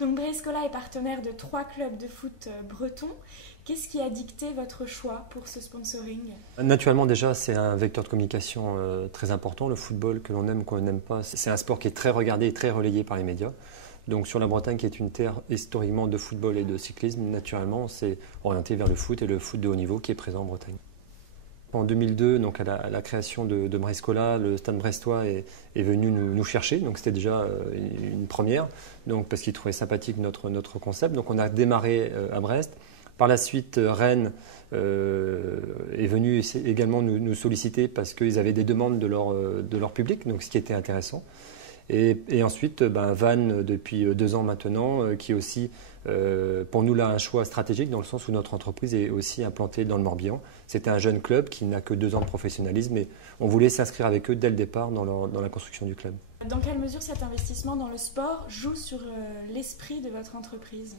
Donc Brescola est partenaire de 3 clubs de foot bretons. Qu'est-ce qui a dicté votre choix pour ce sponsoring? Naturellement, déjà, c'est un vecteur de communication très important. Le football, que l'on aime ou qu'on n'aime pas, c'est un sport qui est très regardé et très relayé par les médias. Donc sur la Bretagne, qui est une terre historiquement de football et de cyclisme, naturellement, c'est orienté vers le foot et le foot de haut niveau qui est présent en Bretagne. En 2002, donc à la création de Brescola, le Stade brestois est venu nous chercher. Donc c'était déjà une première, donc parce qu'il trouvait sympathique notre concept. Donc on a démarré à Brest. Par la suite, Rennes est venu également nous solliciter parce qu'ils avaient des demandes de leur public, donc ce qui était intéressant. Et ensuite, Vannes, depuis 2 ans maintenant, qui est aussi, pour nous, là, un choix stratégique dans le sens où notre entreprise est aussi implantée dans le Morbihan. C'était un jeune club qui n'a que 2 ans de professionnalisme et on voulait s'inscrire avec eux dès le départ dans la construction du club. Dans quelle mesure cet investissement dans le sport joue sur l'esprit de votre entreprise?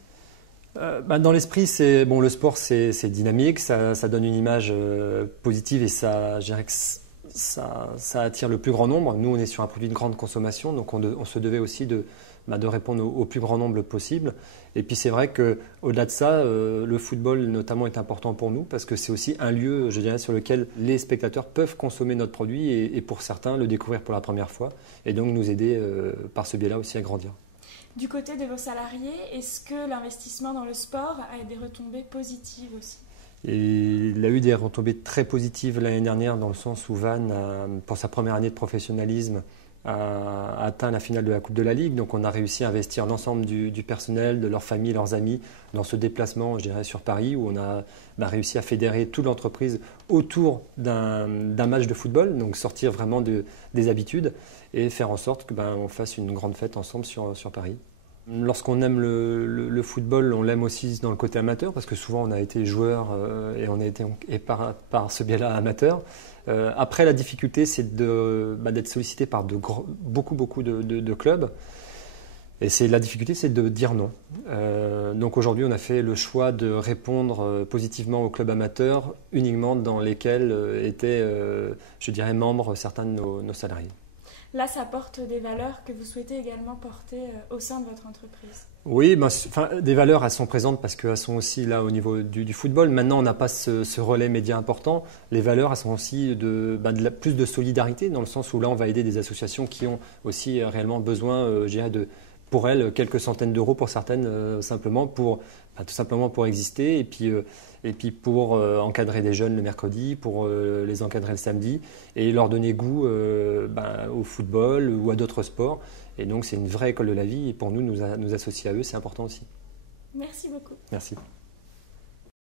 Dans l'esprit, le sport, c'est dynamique, ça donne une image positive et je dirais que ça attire le plus grand nombre. Nous, on est sur un produit de grande consommation, donc on se devait aussi de répondre au plus grand nombre possible. Et puis c'est vrai qu'au-delà de ça, le football notamment est important pour nous parce que c'est aussi un lieu, je dirais, sur lequel les spectateurs peuvent consommer notre produit et pour certains le découvrir pour la première fois et donc nous aider par ce biais-là aussi à grandir. Du côté de vos salariés, est-ce que l'investissement dans le sport a des retombées positives aussi? Et il a eu des retombées très positives l'année dernière dans le sens où Vannes, pour sa première année de professionnalisme, a atteint la finale de la Coupe de la Ligue. Donc on a réussi à investir l'ensemble du personnel, de leurs familles, leurs amis, dans ce déplacement, je dirais, sur Paris, où on a réussi à fédérer toute l'entreprise autour d'un match de football, donc sortir vraiment des habitudes et faire en sorte qu'on fasse une grande fête ensemble sur Paris. Lorsqu'on aime le football, on l'aime aussi dans le côté amateur, parce que souvent on a été joueur et on a été par ce biais-là amateur. Après, la difficulté, c'est d'être sollicité par beaucoup de clubs. Et la difficulté, c'est de dire non. Donc aujourd'hui, on a fait le choix de répondre positivement aux clubs amateurs, uniquement dans lesquels étaient, je dirais, membres certains de nos salariés. Là, ça porte des valeurs que vous souhaitez également porter au sein de votre entreprise. Oui, des valeurs, elles sont présentes parce qu'elles sont aussi là au niveau du football. Maintenant, on n'a pas ce relais média important. Les valeurs, elles sont aussi plus de solidarité, dans le sens où là, on va aider des associations qui ont aussi réellement besoin, je dirais, pour elles, quelques centaines d'euros pour certaines, tout simplement pour exister et puis pour encadrer des jeunes le mercredi, pour les encadrer le samedi et leur donner goût au football ou à d'autres sports. Et donc c'est une vraie école de la vie et pour nous associer à eux, c'est important aussi. Merci beaucoup. Merci.